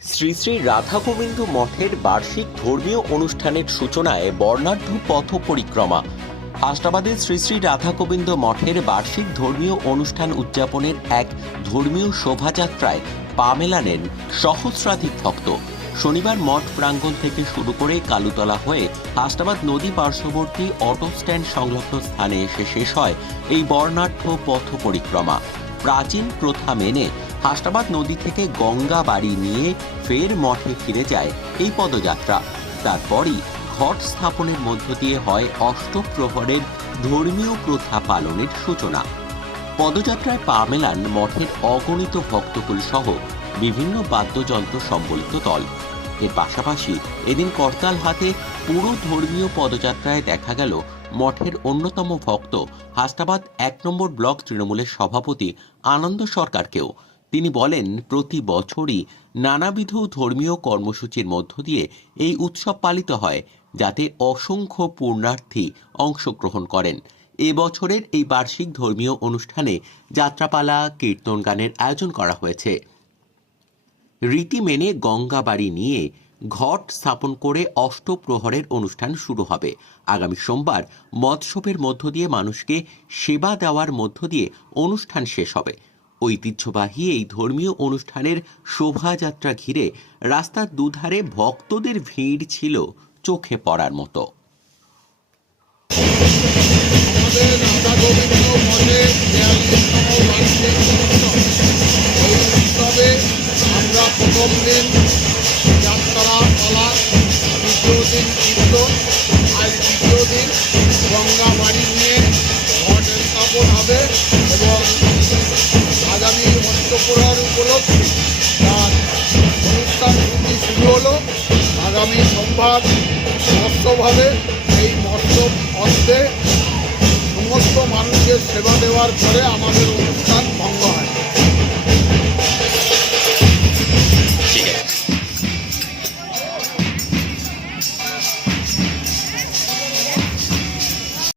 শ্রী শ্রী রাধা গোবিন্দ মঠের বার্ষিক ধর্মীয় অনুষ্ঠানের সূচনায় বর্ণাঢ্য পথ পরিক্রমা। আষ্টাবাদের শ্রী শ্রী রাধা গোবিন্দ মঠের বার্ষিক ধর্মীয় অনুষ্ঠান উদযাপনের এক ধর্মীয় শোভাযাত্রায় পা মেলালেন সহস্রাধিক ভক্ত। শনিবার মঠ প্রাঙ্গণ থেকে শুরু করে কালুতলা হয়ে আষ্টাবাদ নদী পার্শ্ববর্তী অটো স্ট্যান্ড সংলগ্ন স্থানে এসে শেষ হয় এই বর্ণাঢ্য পথ পরিক্রমা। প্রাচীন প্রথা মেনে হাসনাবাদ নদী থেকে গঙ্গা বাড়ি নিয়ে ফের মঠে ফিরে যায় এই পদযাত্রা। তারপরই ঘট স্থাপনের মধ্য দিয়ে হয় অষ্টপ্রহরের ধর্মীয় প্রথা পালনের সূচনা। পদযাত্রায় পা মেলান মঠের অগণিত ভক্তকুল সহ বিভিন্ন বাদ্যযন্ত্র সম্বলিত দল। এর পাশাপাশি এদিন করতাল হাতে পুরো ধর্মীয় পদযাত্রায় দেখা গেল মঠের অন্যতম ভক্ত হাসনাবাদ ১ নম্বর ব্লক তৃণমূলের সভাপতি আনন্দ সরকারকেও। তিনি বলেন, প্রতি বছরই নানাবিধ ধর্মীয় কর্মসূচির মধ্য দিয়ে এই উৎসব পালিত হয়, যাতে অসংখ্য পুণ্যার্থী অংশগ্রহণ করেন। এবছরের এই বার্ষিক ধর্মীয় অনুষ্ঠানে যাত্রাপালা, কীর্তন গানের আয়োজন করা হয়েছে। রীতি মেনে গঙ্গা বাড়ি নিয়ে ঘট স্থাপন করে অষ্টপ্রহরের অনুষ্ঠান শুরু হবে। আগামী সোমবার মৎসবের মধ্য দিয়ে মানুষকে সেবা দেওয়ার মধ্য দিয়ে অনুষ্ঠান শেষ হবে। ঐতিহ্যবাহী এই ধর্মীয় অনুষ্ঠানের শোভাযাত্রা ঘিরে রাস্তার দুধারে ভক্তদের ভিড় ছিল চোখে পড়ার মতো। আমাদের রাধা গোবিন্দ মঠের ৪২তম বার্ষিক উৎসব। এই উৎসবে আমরা প্রথম দিন যাত্রা পালা, দ্বিতীয় দিন কীর্তন, আজ তৃতীয় দিন গঙ্গা বাড়ি নিয়ে ঘট স্থাপন হবে এবং আগামী অষ্টপ্রহর উপলক্ষে তার অনুষ্ঠান সূচি শুরু হলো। আগামী সোমবার মৎসব হবে। এই মৎসব অন্তে সমস্ত মানুষের সেবা দেওয়ার পরে আমাদের অনুষ্ঠান